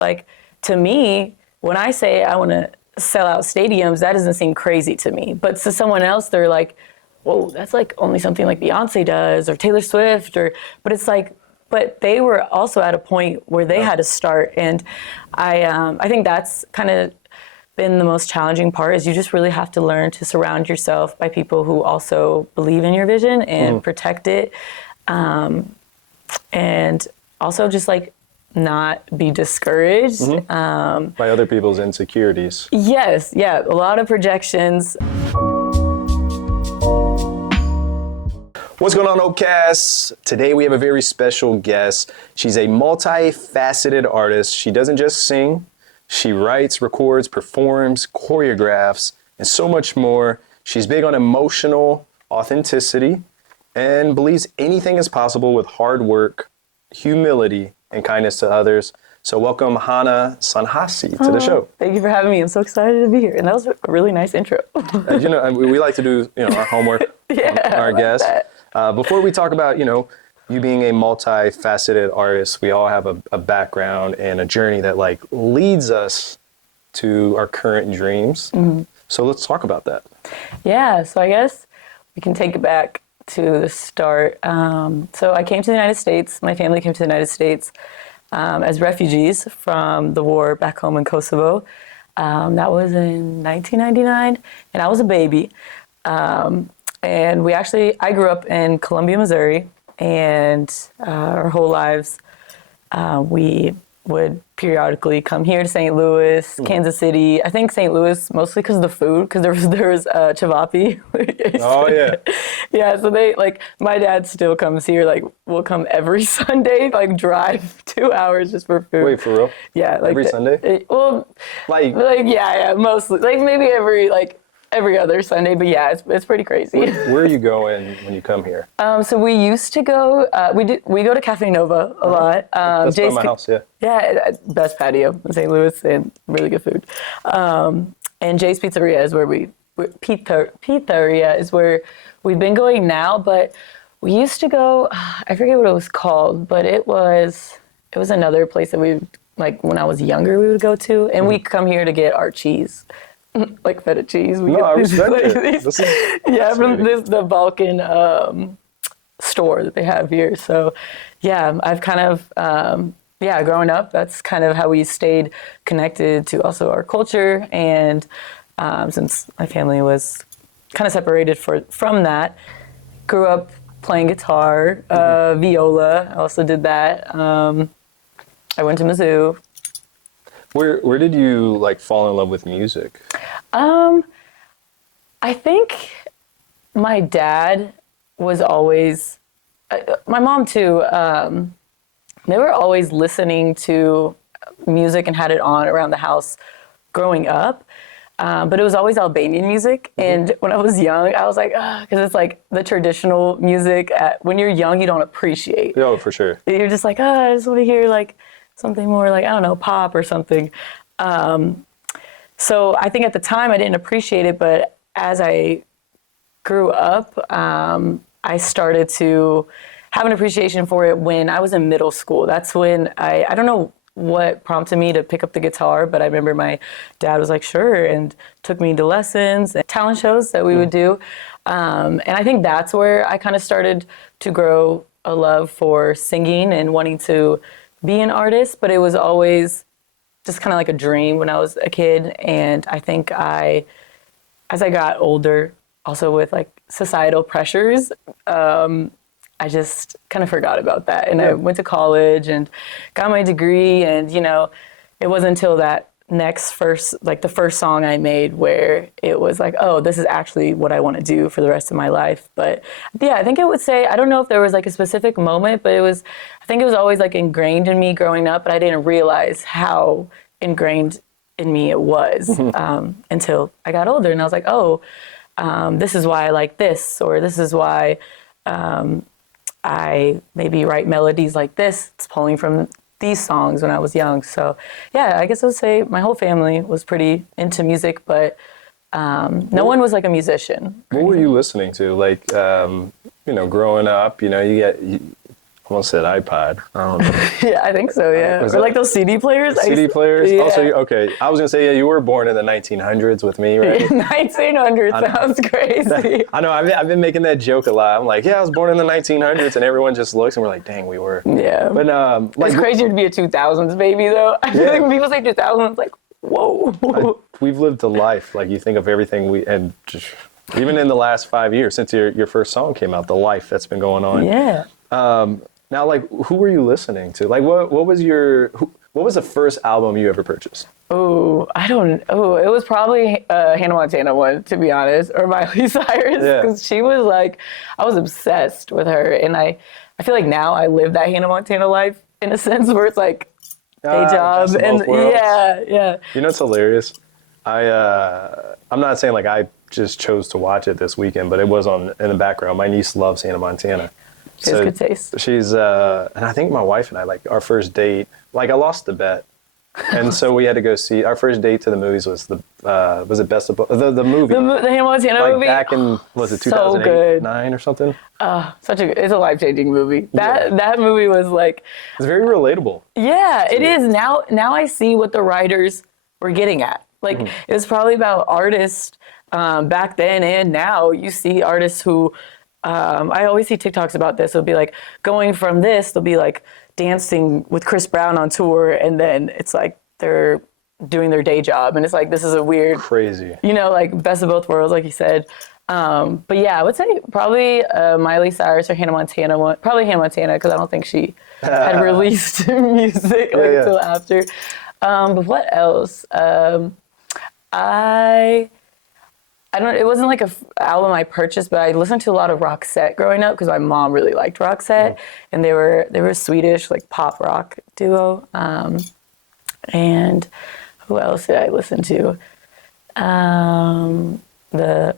Like, to me, when I say I want to sell out stadiums, that doesn't seem crazy to me. But to someone else, they're like, whoa, that's like only something like Beyonce does or Taylor Swift, but it's like, but they were also at a point where they had to start. And I think that's kind of been the most challenging part, is you just really have to learn to surround yourself by people who also believe in your vision and protect it. And also just like not be discouraged. By other people's insecurities. Yes, yeah, a lot of projections. What's going on, Opecast? Today we have a very special guest. She's a multifaceted artist. She doesn't just sing, she writes, records, performs, choreographs, and so much more. She's big on emotional authenticity and believes anything is possible with hard work, humility, and kindness to others. So welcome Hana Canhasi to the show. Thank you for having me. I'm so excited to be here. And that was a really nice intro. We like to do our homework on our guests. Before we talk about, you being a multifaceted artist, we all have a background and a journey that like leads us to our current dreams. So let's talk about that. Yeah, so I guess we can take it back to the start. So I came to the United States. My family came to the United States as refugees from the war back home in Kosovo. That was in 1999, and I was a baby. And I grew up in Columbia, Missouri, and our whole lives we would periodically come here to St. Louis, Kansas City. I think St. Louis mostly because of the food, because there was Chavapi. Oh yeah. Yeah, so my dad still comes here, we'll come every Sunday, drive 2 hours just for food. Wait, for real? Yeah. Every Sunday? Yeah, mostly. Maybe every other Sunday, but yeah, it's pretty crazy. Where are you going when you come here? So we used to go, we go to Cafe Nova a lot. That's by my house, yeah. Yeah, best patio in St. Louis and really good food. And Jay's Pizzeria is where Pizzeria is where we've been going now, but we used to go, I forget what it was called, but it was another place that when I was younger, we would go to, and we come here to get our cheese. Like feta cheese. I respect it. Yeah, from the Balkan store that they have here. So, yeah, I've kind of, growing up, that's kind of how we stayed connected to also our culture. And since my family was kind of separated from that, grew up playing guitar, viola. I also did that. I went to Mizzou. Where did you fall in love with music? I think my dad was always, my mom too, they were always listening to music and had it on around the house growing up. But it was always Albanian music. And when I was young, I was like, because it's the traditional music. When you're young, you don't appreciate. Oh, for sure. You're just like, I just want to hear something more I don't know, pop or something. So I think at the time I didn't appreciate it, but as I grew up, I started to have an appreciation for it when I was in middle school. That's when I don't know what prompted me to pick up the guitar, but I remember my dad was like, sure, and took me to lessons and talent shows that we would do. And I think that's where I kind of started to grow a love for singing and wanting to be an artist, but it was always just kind of like a dream when I was a kid. And I think as I got older, also with societal pressures, I just kind of forgot about that. And I went to college and got my degree, and it wasn't until that the first song I made where it was oh, this is actually what I want to do for the rest of my life. But yeah, I think I would say, I don't know if there was a specific moment, but I think it was always ingrained in me growing up, but I didn't realize how ingrained in me it was until I got older. And I was like, oh, this is why I like this, or this is why I maybe write melodies like this. It's pulling from these songs when I was young. So yeah, I guess I would say my whole family was pretty into music, but no one was a musician. What were you listening to? Growing up, you get almost said iPod. I don't know. Yeah, I think so, yeah. Was Or that- like those CD players. CD players? Yeah. Also, okay. I was going to say, yeah, you were born in the 1900s with me, right? 1900 sounds crazy. I know. I've been making that joke a lot. I'm like, yeah, I was born in the 1900s, and everyone just looks, and we're like, dang, we were. Yeah. But like, It's crazier to be a 2000s baby, though. I feel like when people say 2000s, it's like, whoa. we've lived a life. Like, you think of everything and just, even in the last 5 years since your first song came out, the life that's been going on. Yeah. Now, like, who were you listening to? Like, what was what was the first album you ever purchased? Oh, it was probably Hannah Montana one, to be honest, or Miley Cyrus, Yeah. because she was like, I was obsessed with her, and I feel like now I live that Hannah Montana life in a sense where it's like day job best of and both worlds. yeah. You know, it's hilarious. I'm not saying like I just chose to watch it this weekend, but it was on in the background. My niece loves Hannah Montana. She has good taste. She's and I think my wife and I, like, our first date, like, I lost the bet. And so we had to go see, our first date to the movies was was it Best of Both, the movie. The Hannah Montana like movie. back in, was it So 2008, good. 9 or something? It's a life-changing movie. That movie was like, It's very relatable. yeah, it is. Now I see what the writers were getting at. Like, it was probably about artists back then and now. You see artists who, I always see TikToks about this. It'll be like going from this, they'll be like dancing with Chris Brown on tour, and then it's like they're doing their day job, and it's like, this is a weird, Crazy. you know, like best of both worlds, like you said. But yeah, I would say probably Miley Cyrus or Hannah Montana one. Probably Hannah Montana, because I don't think she had released music until after. But what else? I don't. It wasn't like a album I purchased, but I listened to a lot of Roxette growing up because my mom really liked Roxette, and they were a Swedish like pop rock duo. And who else did I listen to? The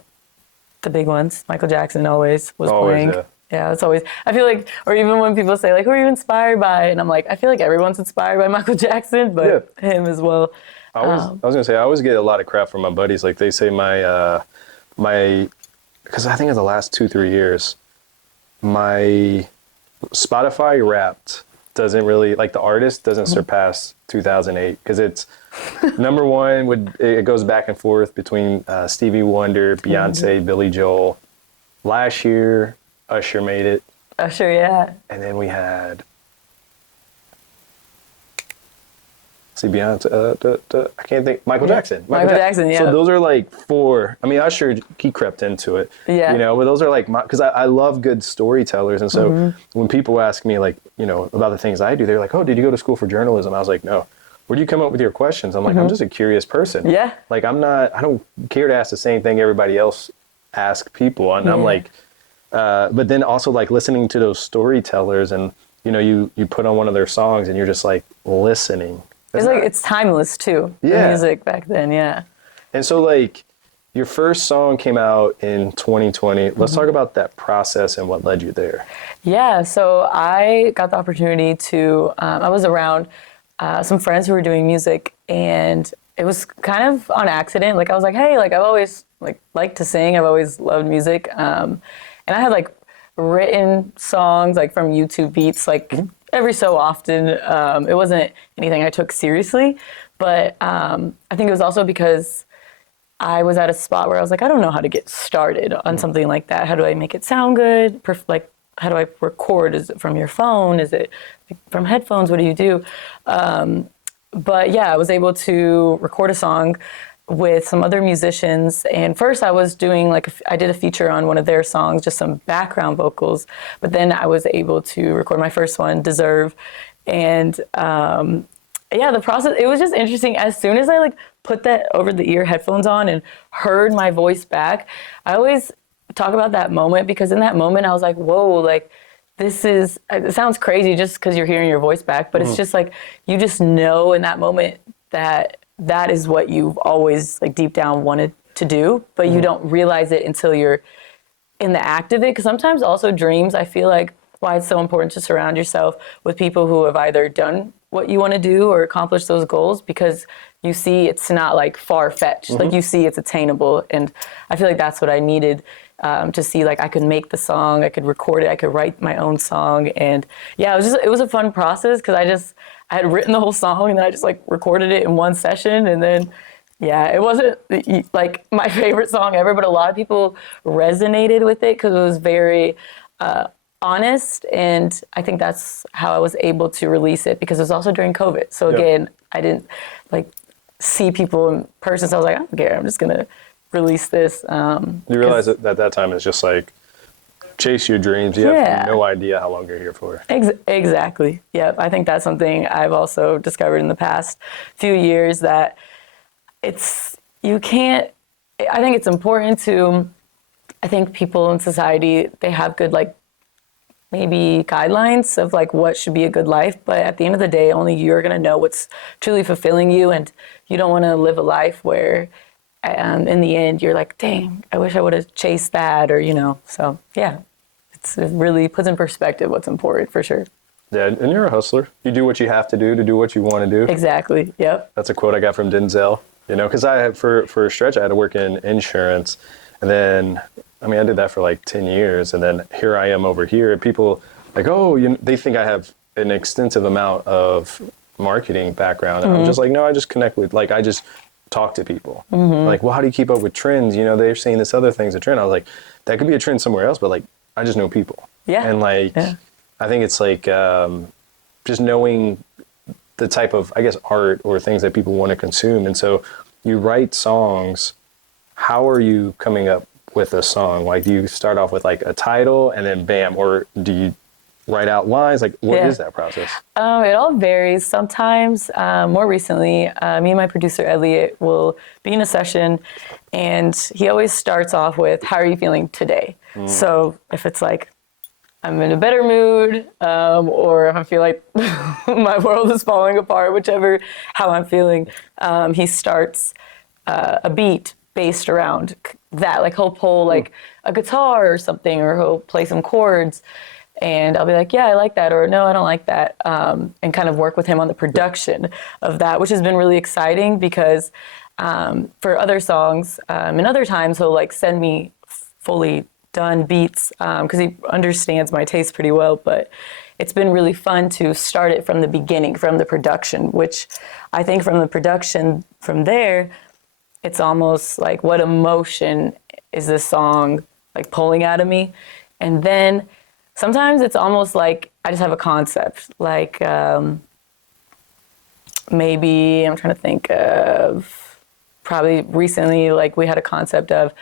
big ones. Michael Jackson always was Always, playing. Yeah, it's always. I feel like, or even when people say like, "Who are you inspired by?" and I'm like, I feel like everyone's inspired by Michael Jackson, but him as well. I was gonna say, I always get a lot of crap from my buddies. Like, they say my because I think in the last 2-3 years, my Spotify Wrapped doesn't really, like, the artist doesn't surpass 2008, because it's number one. It goes back and forth between Stevie Wonder, Beyonce, Billy Joel. Last year, Usher made it, Usher, yeah. and then we had. Beyonce, I can't think. Michael Jackson. Michael Jackson, yeah. So those are like 4. I mean, Usher, he crept into it. Yeah. You know, but those are like, because I love good storytellers. And so when people ask me, like, you know, about the things I do, they're like, oh, did you go to school for journalism? I was like, no. Where do you come up with your questions? I'm like, I'm just a curious person. Yeah. Like, I don't care to ask the same thing everybody else ask people. And I'm like, but then also like listening to those storytellers, and, you know, you put on one of their songs and you're just like listening. It's timeless too. The music back then, yeah. And so, like, your first song came out in 2020. Let's talk about that process and what led you there. Yeah, so I got the opportunity to, I was around some friends who were doing music, and it was kind of on accident. Like, I was like, hey, like, I've always liked to sing. I've always loved music. And I had like written songs like from YouTube beats, like every so often. It wasn't anything I took seriously, but I think it was also because I was at a spot where I was like, I don't know how to get started on something like that. How do I make it sound good? Like, how do I record? Is it from your phone? Is it from headphones? What do you do? But yeah, I was able to record a song with some other musicians. And first I was doing I did a feature on one of their songs, just some background vocals. But then I was able to record my first one, Deserve. And the process, it was just interesting. As soon as I put that over the ear headphones on and heard my voice back, I always talk about that moment, because in that moment I was like, whoa, it sounds crazy just because you're hearing your voice back, but it's just like, you just know in that moment that that is what you've always deep down wanted to do, but you don't realize it until you're in the act of it. Because sometimes also dreams, I feel like why it's so important to surround yourself with people who have either done what you want to do or accomplish those goals because you see it's not like far-fetched. Like you see it's attainable. And I feel like that's what I needed to see. Like I could make the song, I could record it, I could write my own song. And yeah, it was a fun process because I had written the whole song and then I just like recorded it in one session. And then, yeah, it wasn't like my favorite song ever, but a lot of people resonated with it because it was very honest, and I think that's how I was able to release it because it was also during COVID. So again, I didn't like see people in person, so I was like, I don't care, I'm just gonna release this. You realize that at that time it's just like chase your dreams. You have no idea how long you're here for. Exactly. Yeah, I think that's something I've also discovered in the past few years that I think it's important to, I think people in society, they have good like maybe guidelines of like what should be a good life, but at the end of the day, only you're gonna know what's truly fulfilling you, and you don't wanna live a life where in the end you're like, dang, I wish I would've chased that, or so yeah, it really puts in perspective what's important for sure. Yeah, and you're a hustler. You do what you have to do what you wanna do. Exactly, yep. That's a quote I got from Denzel, because for a stretch I had to work in insurance, and then I did that for like 10 years, and then here I am over here. People like, they think I have an extensive amount of marketing background. And I'm just like, no, I just connect with, like, I just talk to people. Like, well, how do you keep up with trends? They're saying this other thing's a trend. I was like, that could be a trend somewhere else, but like, I just know people. Yeah. And like, I think it's like just knowing the type of, I guess, art or things that people want to consume. And so you write songs. How are you coming up with a song? Like, do you start off with like a title and then bam, or do you write out lines? Like, what is that process? It all varies. Sometimes, more recently, me and my producer Elliot will be in a session, and he always starts off with, "How are you feeling today?" So if it's like I'm in a better mood, or if I feel like my world is falling apart, whichever how I'm feeling, he starts a beat based around that. Like he'll pull like a guitar or something, or he'll play some chords, and I'll be like, yeah, I like that, or no, I don't like that, and kind of work with him on the production of that, which has been really exciting because for other songs, and other times he'll like send me fully done beats because he understands my taste pretty well, but it's been really fun to start it from the beginning, from the production, which I think from the production from there, it's almost like, what emotion is this song like pulling out of me? And then sometimes it's almost like I just have a concept. Like maybe I'm trying to think of, probably recently, like we had a concept of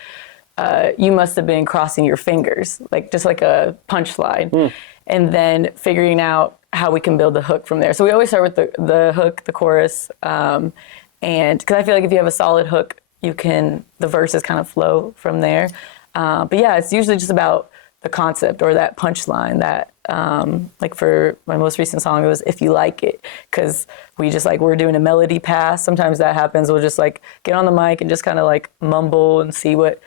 you must have been crossing your fingers, like just like a punchline. And then figuring out how we can build the hook from there. So we always start with the hook, the chorus, and because I feel like if you have a solid hook, the verses kind of flow from there. But yeah, it's usually just about the concept or that punchline that, like for my most recent song, it was "If You Like It," because we're doing a melody pass. Sometimes that happens. We'll just like get on the mic and just kind of like mumble and see what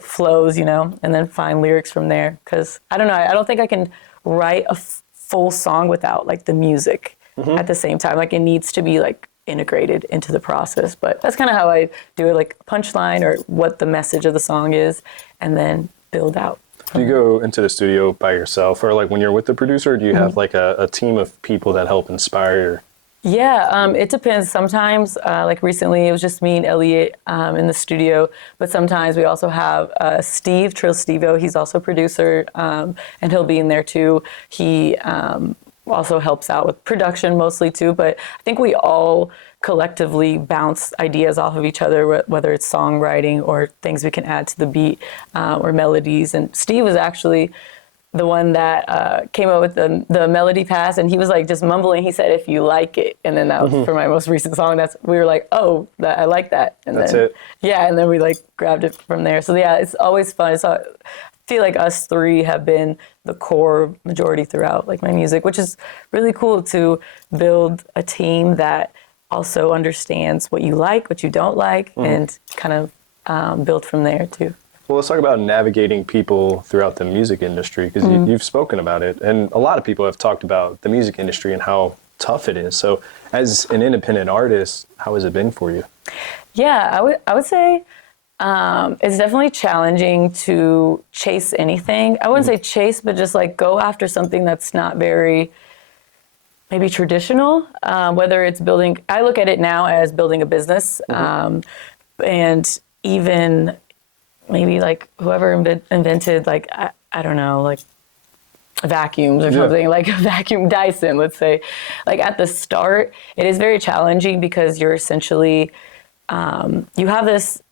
flows, and then find lyrics from there. Because I don't know, I don't think I can write a full song without like the music at the same time. Like it needs to be like integrated into the process, but that's kind of how I do it, like punchline or what the message of the song is, and then build out. Do you go into the studio by yourself, or like when you're with the producer, do you have like a team of people that help inspire? Yeah, it depends. Sometimes, like recently, it was just me and Elliot in the studio, but sometimes we also have Steve, Trill Stevo, he's also a producer, and he'll be in there too. He also helps out with production mostly too, but I think we all collectively bounce ideas off of each other, whether it's songwriting or things we can add to the beat or melodies. And Steve was actually the one that came up with the melody pass, and he was like just mumbling. He said, "If you like it," and then that was for my most recent song. We were like, "Oh, I like that," and that's then it. Yeah, and then we like grabbed it from there. So yeah, it's always fun. I feel like us three have been the core majority throughout like my music, which is really cool to build a team that also understands what you like, what you don't like, and kind of build from there too. Well, let's talk about navigating people throughout the music industry, because you've spoken about it, and a lot of people have talked about the music industry and how tough it is. So as an independent artist, how has it been for you? Yeah, I would say it's definitely challenging to chase anything. I wouldn't say chase, but just like go after something that's not very maybe traditional. Whether it's building, I look at it now as building a business, and even maybe like whoever invented like I don't know, like vacuums or something, like a vacuum Dyson, let's say. Like at the start, it is very challenging because you're essentially you have this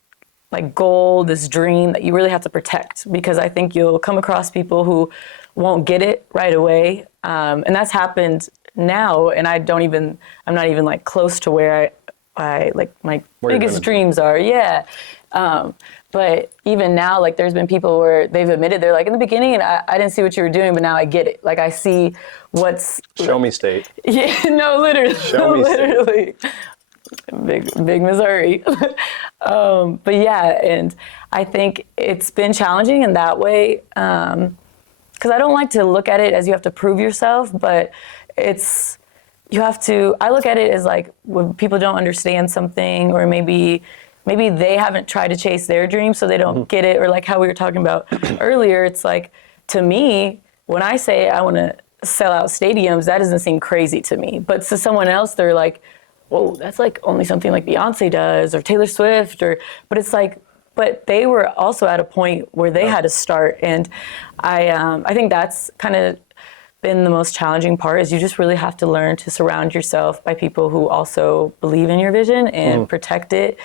like goal, this dream that you really have to protect, because I think you'll come across people who won't get it right away. And that's happened now, and I'm not even like close to where I like my biggest dreams are. Yeah. But even now, like there's been people where they've admitted, they're like, in the beginning, and I didn't see what you were doing, but now I get it. Like I see what's... Show me state. Yeah, no, literally. Show me literally. Big Missouri. But yeah, and I think it's been challenging in that way, because I don't like to look at it as you have to prove yourself, but I look at it as like when people don't understand something, or maybe they haven't tried to chase their dreams, so they don't get it, or like how we were talking about earlier, it's like, to me, when I say I want to sell out stadiums, that doesn't seem crazy to me. But to someone else, they're like, whoa, that's like only something like Beyonce does, or Taylor Swift, but it's like, but they were also at a point where they had to start. And I think that's kind of been the most challenging part, is you just really have to learn to surround yourself by people who also believe in your vision and protect it.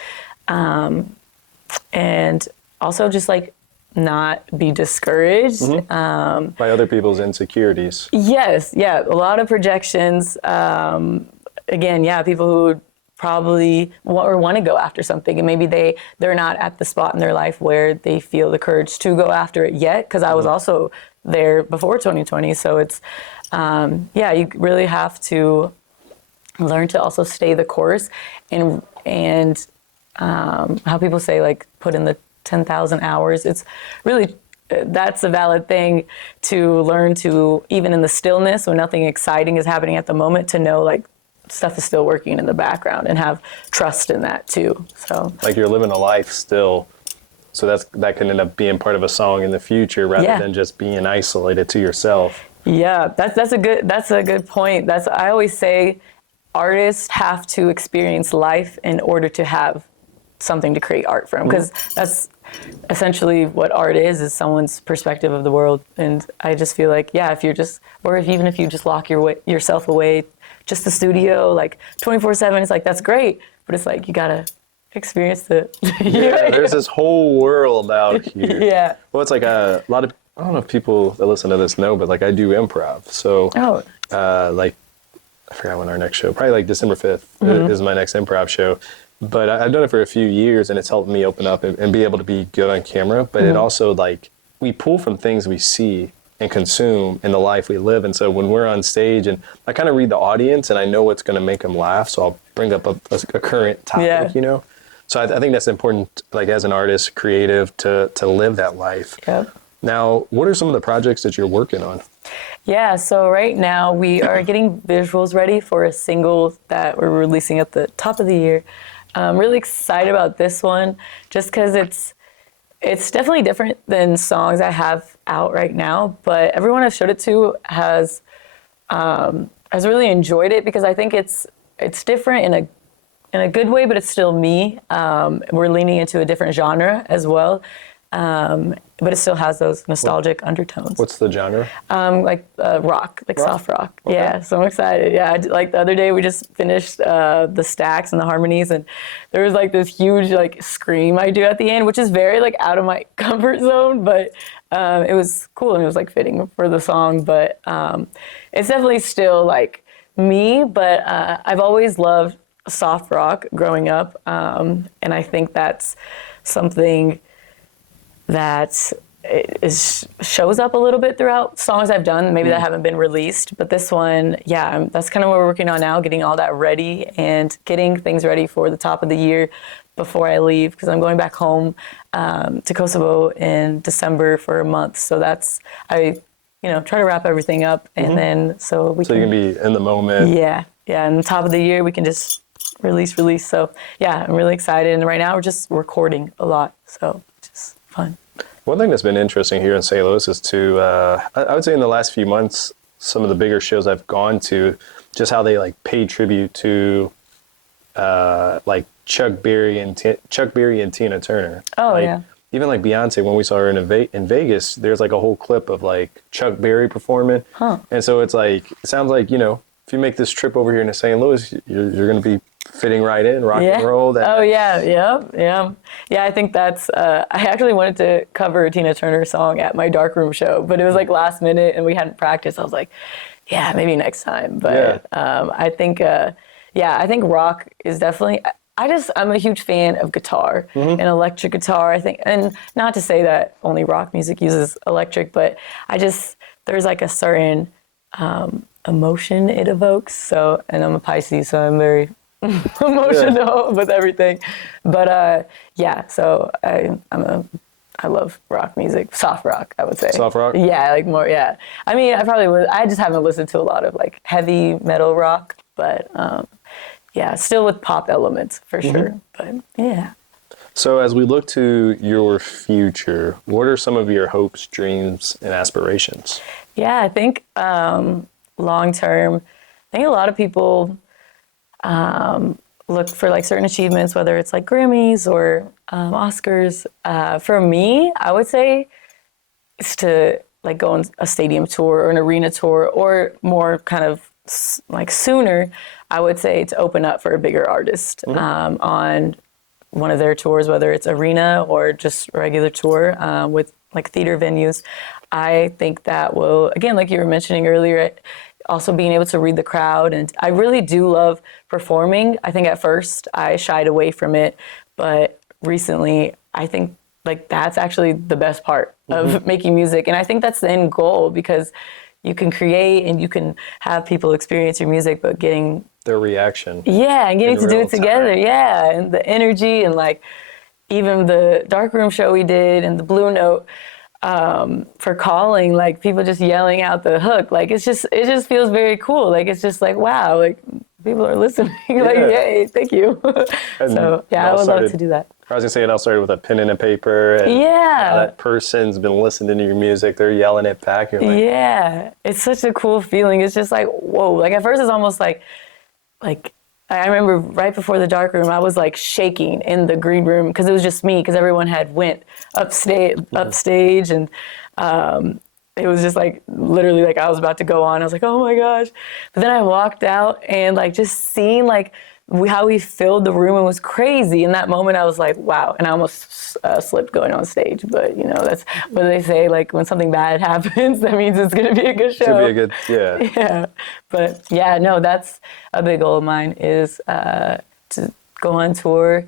And also just like not be discouraged. By other people's insecurities. Yes, yeah, a lot of projections. Again, yeah, people who probably want to go after something, and maybe they're not at the spot in their life where they feel the courage to go after it yet, because I was also there before 2020. So it's, you really have to learn to also stay the course, and how people say, like, put in the 10,000 hours. It's really, that's a valid thing to learn to, even in the stillness when nothing exciting is happening at the moment, to know like stuff is still working in the background, and have trust in that too. So like you're living a life still, so that can end up being part of a song in the future, rather than just being isolated to yourself. Yeah, that's a good point. I always say artists have to experience life in order to have something to create art from, because that's essentially what art is someone's perspective of the world. And I just feel like, yeah, even if you just lock yourself away, just the studio, like 24/7, it's like, that's great, but it's like, you gotta experience the there's this whole world out here. Yeah. Well, it's like a lot of, I don't know if people that listen to this know, but like I do improv. So like, I forgot when our next show, probably like December 5th is my next improv show. But I've done it for a few years, and it's helped me open up and be able to be good on camera. But it also, like, we pull from things we see and consume in the life we live. And so when we're on stage, and I kind of read the audience, and I know what's going to make them laugh, so I'll bring up a current topic, you know? So I think that's important, like as an artist, creative, to live that life. Yeah. Now, what are some of the projects that you're working on? Yeah, so right now we are getting visuals ready for a single that we're releasing at the top of the year. I'm really excited about this one, just because it's definitely different than songs I have out right now. But everyone I've showed it to has really enjoyed it, because I think it's different in a good way, but it's still me. We're leaning into a different genre as well. But it still has those nostalgic undertones. What's the genre? Like rock, like soft rock. Okay. Yeah, so I'm excited. Yeah, like the other day we just finished the stacks and the harmonies, and there was like this huge like scream I do at the end, which is very like out of my comfort zone, but it was cool, and it was like fitting for the song. But it's definitely still like me, but I've always loved soft rock growing up, and I think that's something that shows up a little bit throughout songs I've done, maybe that haven't been released. But this one, that's kind of what we're working on now, getting all that ready and getting things ready for the top of the year before I leave, because I'm going back home to Kosovo in December for a month. So I try to wrap everything up, and then so you can be in the moment. Yeah. yeah, and the top of the year we can just release. So yeah, I'm really excited. And right now we're just recording a lot, so just fun. One thing that's been interesting here in St. Louis is I would say in the last few months, some of the bigger shows I've gone to, just how they like pay tribute to like Chuck Berry and Tina Turner. Oh, like, yeah. Even like Beyonce, when we saw her in Vegas, there's like a whole clip of like Chuck Berry performing. Huh. And so it sounds like, if you make this trip over here to St. Louis, you're going to be fitting right in, rock and roll. Yeah. I think that's, I actually wanted to cover a Tina Turner song at my darkroom show, but it was like last minute and we hadn't practiced. I was like, yeah, maybe next time. But I think rock is definitely, I'm a huge fan of guitar and electric guitar, I think. And not to say that only rock music uses electric, but there's like a certain emotion it evokes. So, and I'm a Pisces, so I'm very emotional with everything. But so I love rock music, soft rock, I would say. Soft rock? Yeah, like more, yeah. I mean, I probably would, I just haven't listened to a lot of like heavy metal rock, but still with pop elements for sure. But yeah. So as we look to your future, what are some of your hopes, dreams, and aspirations? Yeah, I think long term, I think a lot of people look for like certain achievements, whether it's like Grammys or Oscars. For me, I would say it's to like go on a stadium tour or an arena tour, or more kind of like sooner, I would say to open up for a bigger artist on one of their tours, whether it's arena or just regular tour with like theater venues. I think that will, again, like you were mentioning earlier, also being able to read the crowd. And I really do love performing. I think at first I shied away from it, but recently I think like that's actually the best part of making music. And I think that's the end goal, because you can create and you can have people experience your music, but getting their reaction. Yeah, and getting to do it together. Time. Yeah, and the energy, and like even the darkroom show we did and the Blue Note for calling, like people just yelling out the hook. Like it just feels very cool. Like it's just like, wow, like people are listening. Like, yay, thank you. So yeah, I would love to do that. I was gonna say it all started with a pen and a paper, and that person's been listening to your music, they're yelling it back. You're like, yeah, it's such a cool feeling. It's just like, whoa. Like at first it's almost like I remember right before the dark room, I was like shaking in the green room because it was just me, because everyone had went upstage, and it was just like literally like I was about to go on. I was like, oh my gosh. But then I walked out and like just seeing like how we filled the room, it was crazy. In that moment, I was like, wow. And I almost slipped going on stage. But, that's what they say, like when something bad happens, that means it's going to be a good show. It's going to be a good, Yeah. But yeah, no, that's a big goal of mine, is to go on tour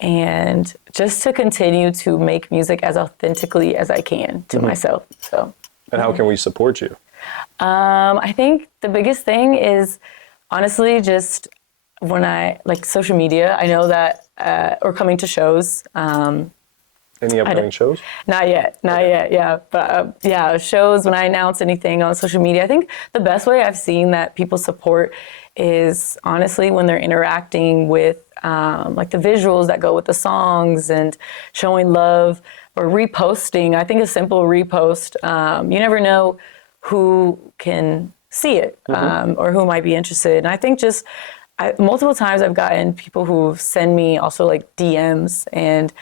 and just to continue to make music as authentically as I can to myself. So. And how can we support you? I think the biggest thing is honestly just when like social media, I know that, or coming to shows. Any upcoming shows? Not yet, yeah. But shows, when I announce anything on social media, I think the best way I've seen that people support is honestly when they're interacting with like the visuals that go with the songs and showing love or reposting. I think a simple repost, you never know who can see it or who might be interested. And I think just multiple times I've gotten people who send me also like DMs, and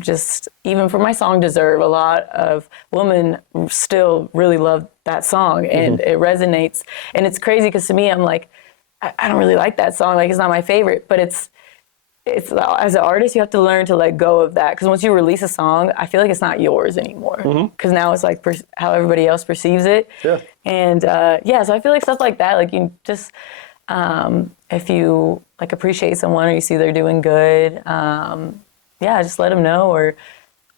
just even for my song Deserve, a lot of women still really love that song and it resonates. And it's crazy because to me, I'm like, I don't really like that song. Like it's not my favorite, but it's as an artist, you have to learn to let go of that. Because once you release a song, I feel like it's not yours anymore. Because now it's like how everybody else perceives it. Yeah. And so I feel like stuff like that, like you just, if you like appreciate someone or you see they're doing good, just let them know. Or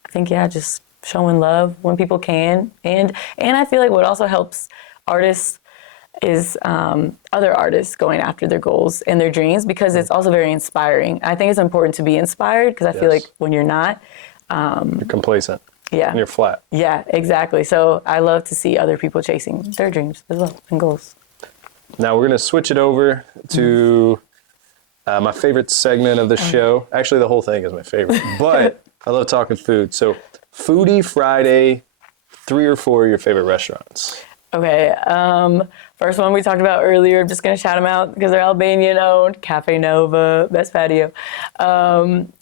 I think, just showing love when people can. And I feel like what also helps artists is other artists going after their goals and their dreams, because it's also very inspiring. I think it's important to be inspired, because I feel like when you're not, you're complacent. Yeah. And you're flat. Yeah, exactly. So I love to see other people chasing their dreams as well and goals. Now we're going to switch it over to my favorite segment of the show. Actually, the whole thing is my favorite, but I love talking food. So Foodie Friday, 3 or 4 of your favorite restaurants. Okay, first one we talked about earlier, I'm just gonna shout them out because they're Albanian owned, Cafe Nova, best patio.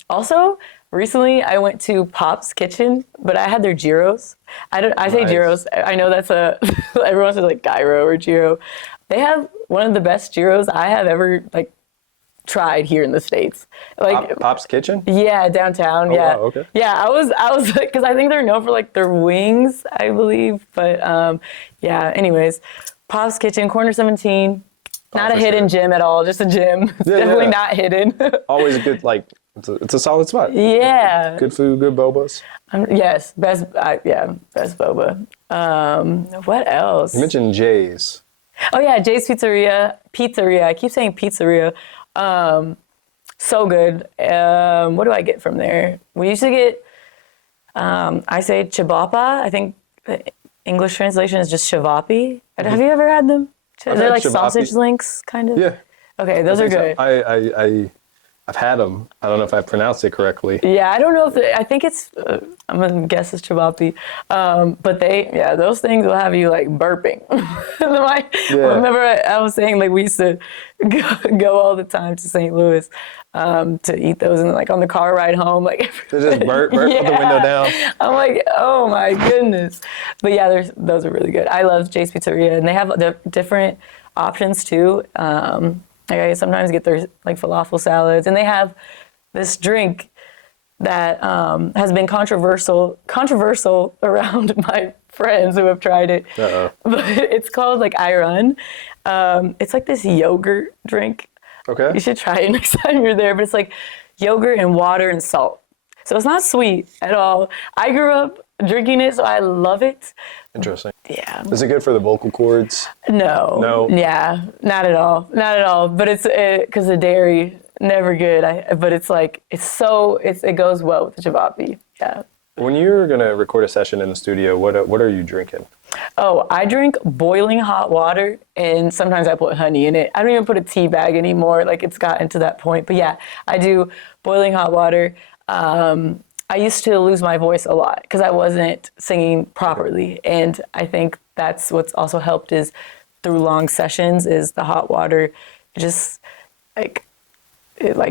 Also, recently I went to Pop's Kitchen, but I had their gyros. I say Nice. gyros, I know that's everyone says like gyro or gyro. They have one of the best gyros I have ever like tried here in the States. Like Pop's Kitchen? yeah, downtown. Yeah. Wow, okay. Yeah, I was like, because I think they're known for like their wings, I believe. But yeah. Anyways, Pop's Kitchen, Corner 17. Not a for hidden sure. Oh, gym at all, just a gym. Definitely yeah. not hidden. Always a good, like, it's a solid spot. Yeah. Good food, good bobas. Yes, best. Best boba. What else? You mentioned Jay's. Oh yeah, Jay's Pizzeria. I keep saying pizzeria. So good. What do I get from there? We used to get, I say chibapa. I think the English translation is just shivapi. Have you ever had them? I've They're had like shivapi. sausage links, kind of? Yeah. Okay, those are good. I've had them. I don't know if I pronounced it correctly. Yeah, I don't know if I think it's. I'm gonna guess it's chivapi, but those things will have you like burping. Remember, I was saying like we used to go all the time to St. Louis to eat those, and like on the car ride home, like They just burp put the window down. I'm like, oh my goodness. But yeah, those are really good. I love Jay's Pizzeria, and they have the different options too. Like I sometimes get their like falafel salads, and they have this drink that has been controversial around my friends who have tried it. Uh-oh. But it's called like Ayran. It's like this yogurt drink. Okay. You should try it next time you're there. But it's like yogurt and water and salt. So it's not sweet at all. I grew up drinking it, so I love it. Interesting. Yeah. Is it good for the vocal cords? No. No? Yeah, not at all. Not at all. But it's because the dairy, never good. But it's like, it goes well with the chivapi. Yeah. When you're going to record a session in the studio, what are you drinking? Oh, I drink boiling hot water, and sometimes I put honey in it. I don't even put a tea bag anymore. Like, it's gotten to that point. But yeah, I do boiling hot water. I used to lose my voice a lot because I wasn't singing properly. And I think that's what's also helped is through long sessions is the hot water just like,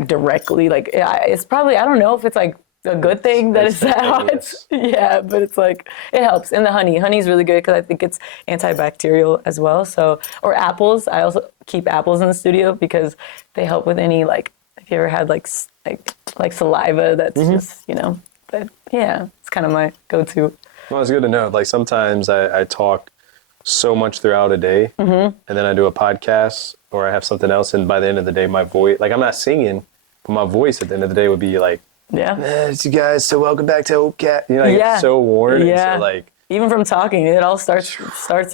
directly, like it's probably, I don't know if it's like a good thing that it's that hot. Yeah, but it's like, it helps. And the honey's really good because I think it's antibacterial as well. So, or apples. I also keep apples in the studio because they help with any like, if you ever had like saliva that's just, but yeah, it's kind of my go-to. Well, it's good to know. Like sometimes I talk so much throughout a day, and then I do a podcast or I have something else, and by the end of the day, my voice, like I'm not singing, but my voice at the end of the day would be like, yeah, it's you guys, so welcome back to OCAT. It's so worn. Yeah. And so like, even from talking, it all starts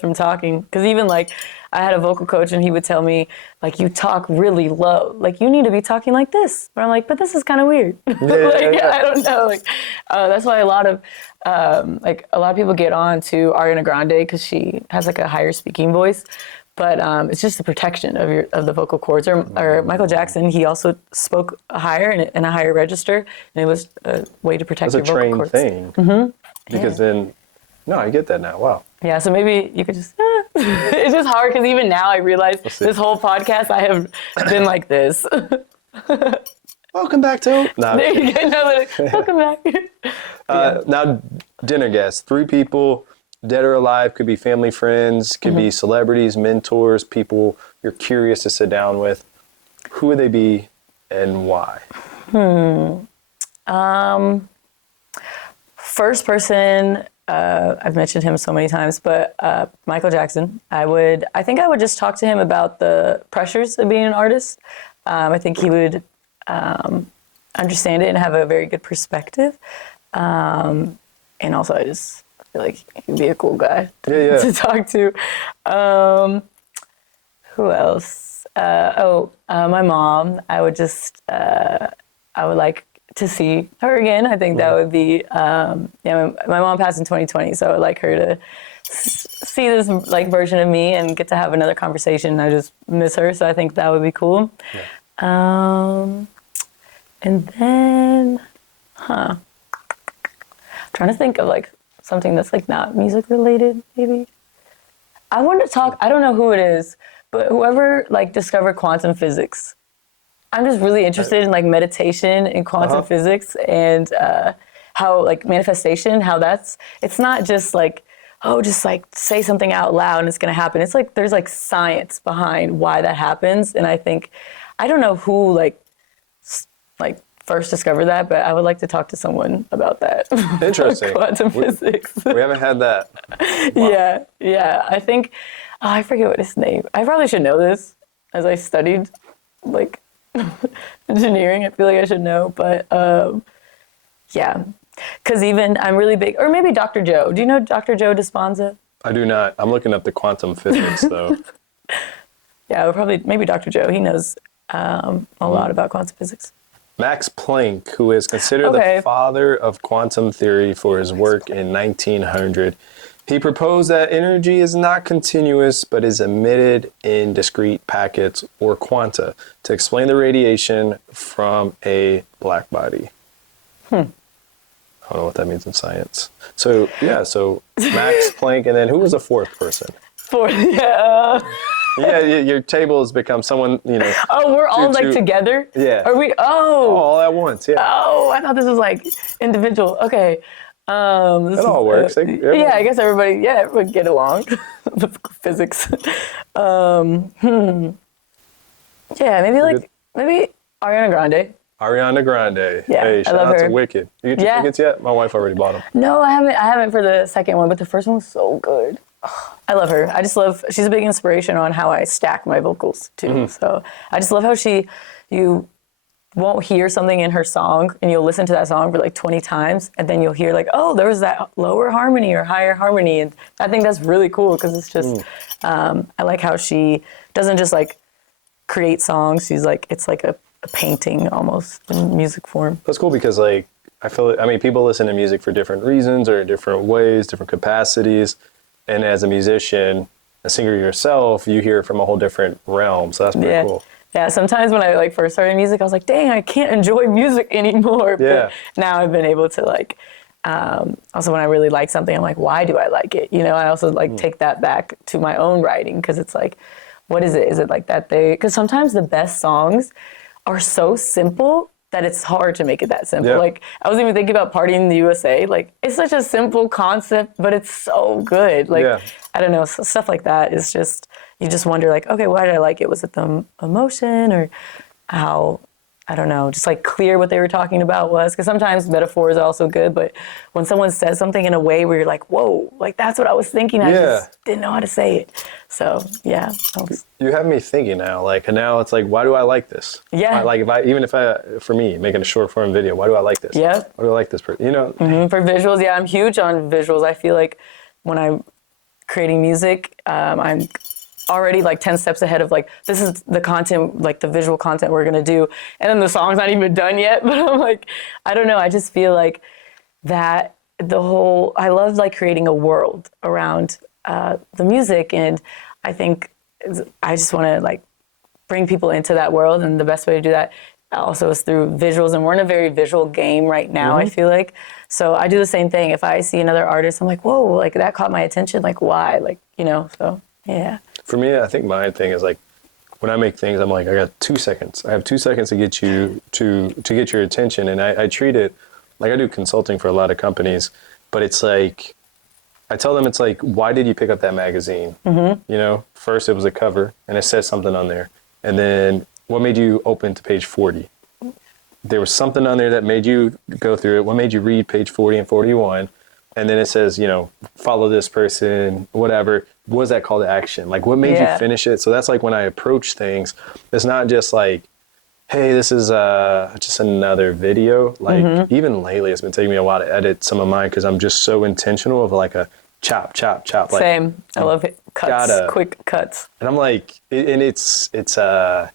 from talking. Because even like, I had a vocal coach and he would tell me, like, you talk really low. Like, you need to be talking like this. But I'm like, but this is kind of weird. I don't know. Like, that's why a lot of people get on to Ariana Grande because she has like a higher speaking voice. But it's just the protection of the vocal cords. Or Michael Jackson, he also spoke higher in a higher register, and it was a way to protect that's your a vocal trained cords. thing. Because then, no, I get that now. Wow. Yeah, so maybe you could just, it's just hard because even now I realize this whole podcast I have been like this. Welcome back to. Nah, There you go. No, welcome back. now, dinner guests, 3 people, dead or alive, could be family, friends, could be celebrities, mentors, people you're curious to sit down with. Who would they be and why? First person, I've mentioned him so many times, but Michael Jackson. I think I would just talk to him about the pressures of being an artist. I think he would understand it and have a very good perspective. And also, I just feel like he'd be a cool guy to talk to. Who else? My mom. I would just, I would like to see her again. I think that would be, my mom passed in 2020, so I would like her to see this like version of me and get to have another conversation. I just miss her, so I think that would be cool. Yeah. And then, I'm trying to think of like something that's like not music related, maybe. I want to talk, I don't know who it is, but whoever like discovered quantum physics. I'm just really interested in like meditation and quantum physics and how like manifestation, how it's not just like, oh, just like say something out loud and it's going to happen. It's like there's like science behind why that happens. And I think, I don't know who like first discovered that, but I would like to talk to someone about that. Interesting. Quantum physics. We haven't had that. Wow. Yeah. I think, I forget what his name. I probably should know this as I studied like engineering. I feel like I should know, but yeah. Because even I'm really big, or maybe Dr. Joe. Do you know Dr. Joe Dispenza? I do not. I'm looking up the quantum physics though. Yeah, probably maybe Dr. Joe. He knows a lot about quantum physics. Max Planck, who is considered the father of quantum theory for his work in 1900, he proposed that energy is not continuous but is emitted in discrete packets or quanta to explain the radiation from a black body. I don't know what that means in science. So, yeah, so Max Planck, and then who was the fourth person? Yeah, your table has become someone, you know. Oh, we're all like together? Yeah. Are we? All at once, yeah. Oh, I thought this was like individual. Okay. It all works. I guess everybody get along with physics. Yeah, maybe Ariana Grande. Ariana Grande. Yeah, hey, shout I love out her. to Wicked. You get your tickets yet? My wife already bought them. No, I haven't for the second one, but the first one was so good. I love her. She's a big inspiration on how I stack my vocals too. So I just love how you won't hear something in her song and you'll listen to that song for like 20 times and then you'll hear like, oh, there was that lower harmony or higher harmony. And I think that's really cool because it's just, I like how she doesn't just like create songs. She's like, it's like a painting almost in music form. That's cool because like, people listen to music for different reasons or in different ways, different capacities. And as a musician, a singer yourself, you hear it from a whole different realm. So that's pretty cool. Yeah, sometimes when I like first started music, I was like, dang, I can't enjoy music anymore. Yeah. But now I've been able to like, also when I really like something, I'm like, why do I like it? You know, I also like take that back to my own writing because it's like, what is it? Is it like that because sometimes the best songs are so simple that it's hard to make it that simple. Yeah. Like I was even thinking about Partying in the USA. Like it's such a simple concept, but it's so good. Like I don't know, stuff like that is just, you just wonder like, okay, why did I like it? Was it the emotion or how, I don't know, just like clear what they were talking about was? Because sometimes metaphors are also good, but when someone says something in a way where you're like, whoa, like that's what I was thinking. I just didn't know how to say it. So yeah. You have me thinking now, like, and now it's like, why do I like this? Yeah. For me, making a short form video, why do I like this? Yeah. Why do I like this? You know? For visuals, yeah, I'm huge on visuals. I feel like when I'm creating music, I'm already like 10 steps ahead of like, this is the content, like the visual content we're going to do. And then the song's not even done yet. But I'm like, I don't know. I just feel like that I love like creating a world around the music. And I think I just want to like bring people into that world. And the best way to do that also is through visuals. And we're in a very visual game right now, I feel like. So I do the same thing. If I see another artist, I'm like, whoa, like that caught my attention. Like why? Like, you know, so yeah. For me, I think my thing is like, when I make things, I'm like, I got 2 seconds. I have 2 seconds to get you to get your attention. And I treat it like I do consulting for a lot of companies, but it's like, I tell them it's like, why did you pick up that magazine? You know, first it was a cover and it says something on there. And then what made you open to page 40? There was something on there that made you go through it. What made you read page 40 and 41? And then it says, you know, follow this person, whatever. What was that call to action? Like, what made you finish it? So that's like when I approach things, it's not just like, hey, this is just another video. Like, even lately, it's been taking me a while to edit some of mine because I'm just so intentional of like a chop, chop, chop. Like, same. I love it. Cuts, quick cuts. And I'm like, it's like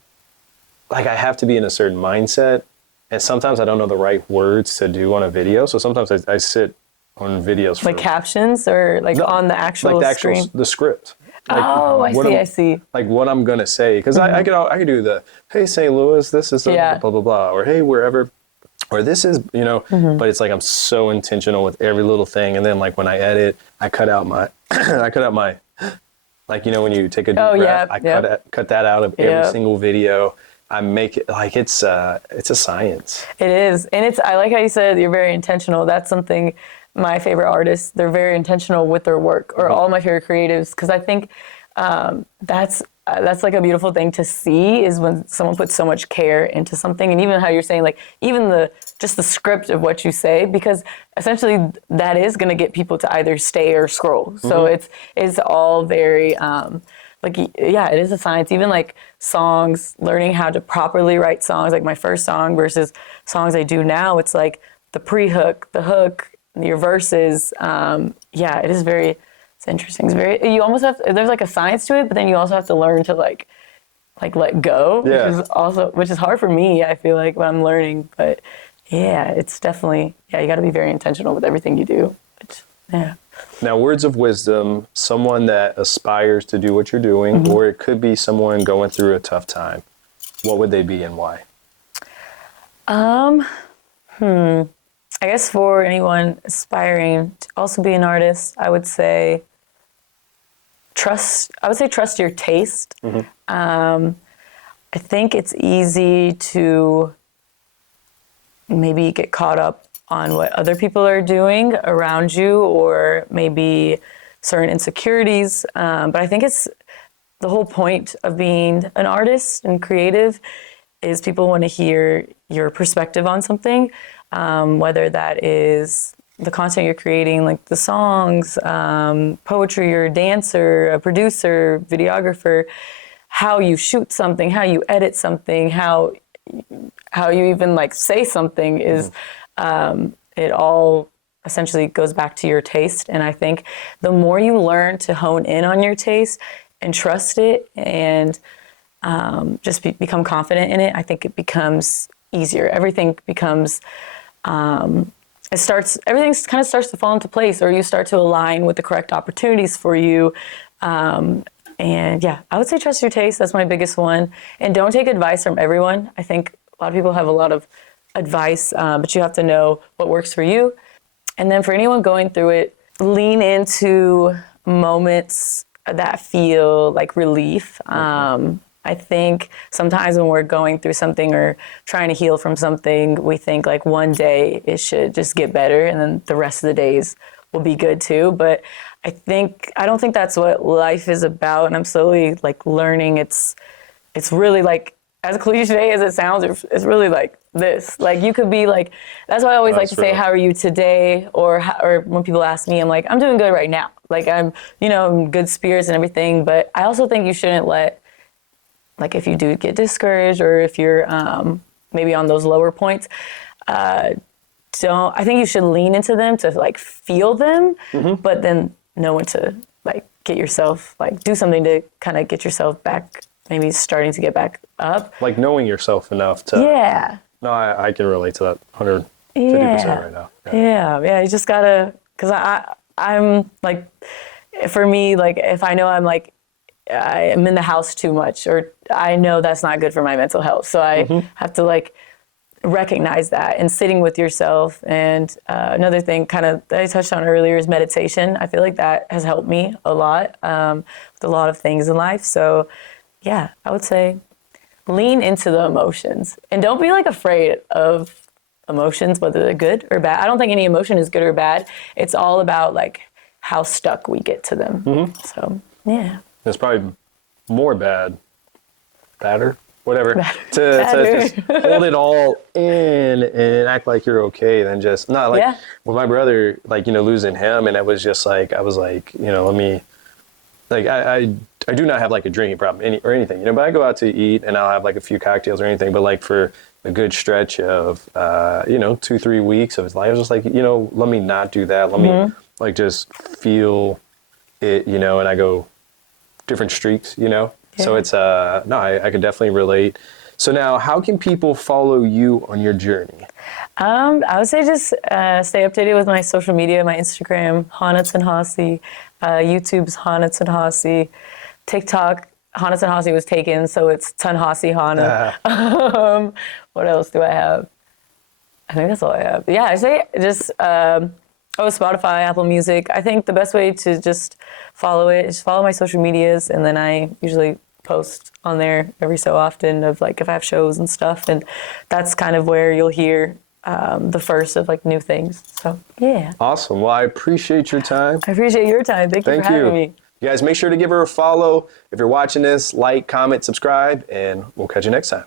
I have to be in a certain mindset And sometimes I don't know the right words to do on a video. So sometimes I sit on videos Like captions or like on the actual like the screen? the script. Like Oh, I see. Like what I'm gonna say, because I could do the, hey St. Louis, this is Yeah. blah blah blah, or hey wherever, or this is But it's like I'm so intentional with every little thing, and then like when I edit, I cut out my I cut out my like when you take a deep breath, I cut that out of every single video. I make it like it's a science. It is, and I like how you said you're very intentional. That's something. My favorite artists, they're very intentional with their work, or all my favorite creatives, because I think that's like a beautiful thing to see, is when someone puts so much care into something. And even how you're saying, like, even just the script of what you say, because essentially that is going to get people to either stay or scroll. So it's all very it is a science. Even like songs, learning how to properly write songs, like my first song versus songs I do now, it's like the pre-hook, the hook, your verses. It is very, it's interesting. It's very, you almost have, there's like a science to it, but then you also have to learn to like let go, which is hard for me, I feel like, when I'm learning. But yeah, it's definitely, you got to be very intentional with everything you do. Now, words of wisdom, someone that aspires to do what you're doing, or it could be someone going through a tough time. What would they be and why? I guess for anyone aspiring to also be an artist, I would say trust your taste. I think it's easy to maybe get caught up on what other people are doing around you, or maybe certain insecurities. But I think it's the whole point of being an artist and creative is people want to hear your perspective on something. Whether that is the content you're creating, like the songs, poetry, you're a dancer, a producer, videographer, how you shoot something, how you edit something, how you even like say something is, it all essentially goes back to your taste. And I think the more you learn to hone in on your taste and trust it and just become confident in it, I think it becomes easier. Everything becomes, everything kind of starts to fall into place, or you start to align with the correct opportunities for you. And yeah, I would say trust your taste. That's my biggest one. And don't take advice from everyone. I think a lot of people have a lot of advice, but you have to know what works for you. And then for anyone going through it, lean into moments that feel like relief. I think sometimes when we're going through something or trying to heal from something, we think like one day it should just get better and then the rest of the days will be good too. But I don't think that's what life is about. And I'm slowly like learning it's really like, as cliche as it sounds, it's really like this. Like you could be like, that's why I always like to say, how are you today? Or when people ask me, I'm like, I'm doing good right now. Like I'm in good spirits and everything. But I also think you shouldn't let, like if you do get discouraged or if you're maybe on those lower points, I think you should lean into them to like feel them, but then know when to like get yourself, like do something to kind of get yourself back, maybe starting to get back up. Like knowing yourself enough to. Yeah. No, I can relate to that 150% right now. Yeah. You just gotta, because I'm like, for me, like if I know I'm like, I'm in the house too much, or I know that's not good for my mental health. So I have to like recognize that and sitting with yourself. And another thing kind of that I touched on earlier is meditation. I feel like that has helped me a lot with a lot of things in life. So yeah, I would say lean into the emotions and don't be like afraid of emotions, whether they're good or bad. I don't think any emotion is good or bad. It's all about like how stuck we get to them. So yeah. It's probably more badder, whatever, to just hold it all in and act like you're okay than just, not like with my brother, like, losing him. And it was just like, I was like, let me, like, I do not have like a drinking problem or anything, but I go out to eat and I'll have like a few cocktails or anything. But like for a good stretch of, 2-3 weeks of his life, I was just like, let me not do that. Let me like just feel it, and I go different streaks, So it's, I could definitely relate So now, how can people follow you on your journey? I would say just stay updated with my social media, my Instagram, Hana Canhasi, YouTube's Hana Canhasi, TikTok, Hana Canhasi was taken, so it's Tanhasi Hana. What else do I have? I think that's all I have. Yeah, I say just, Spotify, Apple Music. I think the best way to just follow it is follow my social medias, and then I usually post on there every so often of like if I have shows and stuff, and that's kind of where you'll hear the first of like new things. So yeah. Awesome. Well, I appreciate your time. I appreciate your time. Thank you for having me. You guys make sure to give her a follow. If you're watching this, like, comment, subscribe, and we'll catch you next time.